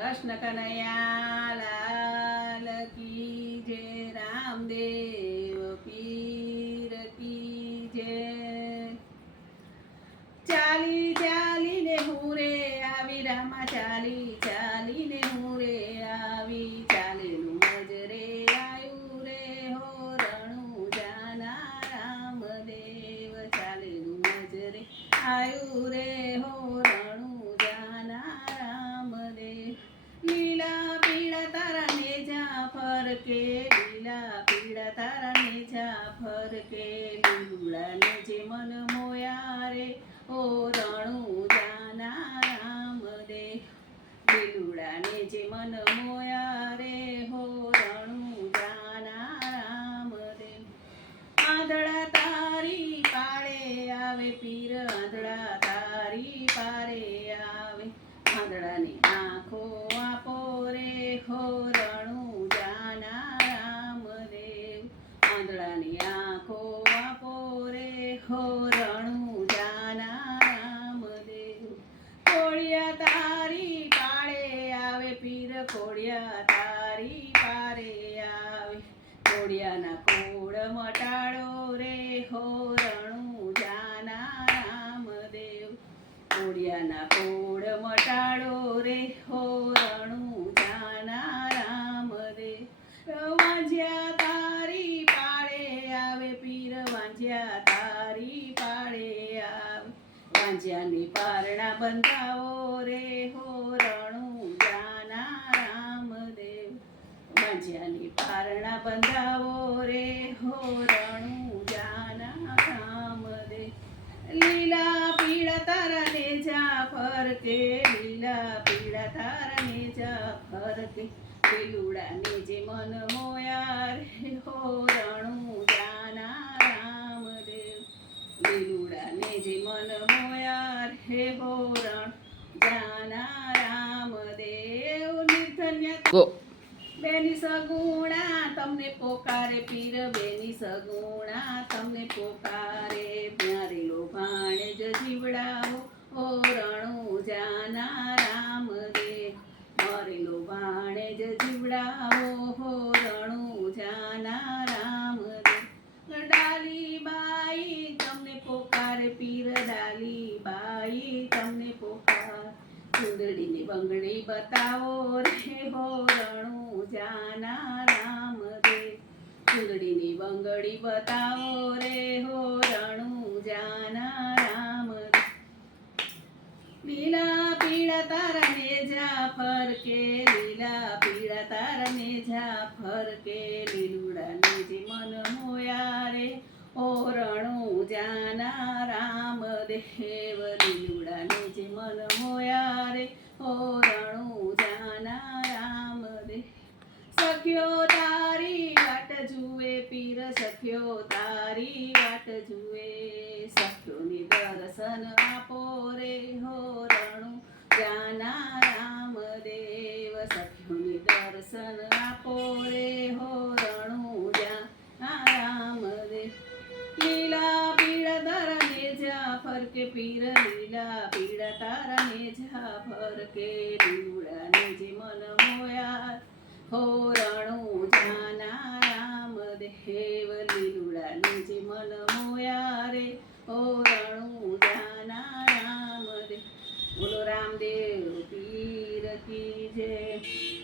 कृष्ण कन्हैया लाल की जय, रामदेव पीर की जय। चाली चाली ने हुरे आवी रामा, चाली चाली ने हुरे आवी, चाले नु मजरे आयु रे हो रणु जाना रामदेव, चाले नु मजरे आयु रे हो रणु जाना रामदेव। लीला पीड़ा तारा ने जाफर के, लीला पीड़ा तारा ने जाफर के, लीलुड़ा ने जे मन मोया रे ओ रणु जाना रामदेव, लीलुड़ा ने जे मन मोया रे हो रणु जाना रामदेव। आंधळा तारी पाळे आवे पीर, आंधळा तारी पारे आवे, आंधळानी आंखो आपो रे हो रणु जाना रामदेव, आंधळानी आंखो आपो रे हो रणु जाना रामदेव। कोळिया तारी पाळे आवे पीर, कोळिया तारी पारे आवे, कोळियाना कोळ मटाडो रे हो रणु जाना रामदेव, कोळियाना कोळ मटाडो रे हो रणु जाना रामदेव। वांझ्या तारी पाळे आवे पीर, वांझ्या तारी पाळे आवे, वांझ्यानी पारणा બંધાવો રે હો રણુ જાના રામદેવ, વાંઝ્યાની પારણા બંધાવો રે હો રણુ જાના રામદેવ। લીલા પીળા તારા ને જાફર કે, લીલા પીળા તારા ને જાફર કે, લીલુડા ને જે મન મોયા રે હો રણુ જાના રામદેવ, લીલુડા ને જે મન મોયા રે હો રણ જાના રામદેવ। નિર્ધન્ય ગો બેની સગુણા તમને પોકારે પીર, બેની સગુણા તમને પોકારે, મારેલો ભાણેજ જીવડાવો ઓ રણુ જાના રામદેવ, મારેલો ભાણેજ જીવડાવો હો રણુ જાના રામદેવ। ડાલી બાઈ તમને પોકારે પીર, ડાલી બાઈ તમને પોકાર, ચૂંદડીની બંગડી બતાવો રે હો રણુ જાના રામદેવ, ચૂંદડીની બંગડી બતાવો રે હો રણુ જાના રામદેવ। લીલા પીળા તારા ને જાફર કે, લીલા પીળા તારા ને જાફર કે, લીલુડા ને જે મન મોયા રે ઓ રણુ જાના રામદેવ, લીલુડા ને જે મન મોયા રે ઓ રણુ જાના રામદેવ। સખ્યો તારી વાટ જુએ પીર, સખ્યો તારી વાટ જુએ, સખ્યોની દર્શન આપો રે હો રણુ જાના રામદેવ, સખ્યોની દર્શન આપો રે હો રણુ જાના રામદેવ। લીલા પીળા તારા ને જાફર કે પીર, લીલા પીળા તારા ને જાફર કે, લીલુડા ને જે મન મોયા હો રણુ જાના રામદેવ, લીલુડા ને જે મન મોયા રે હો રણુ જાના રામદેવ। બોલો રામદેવ પીર કી જય।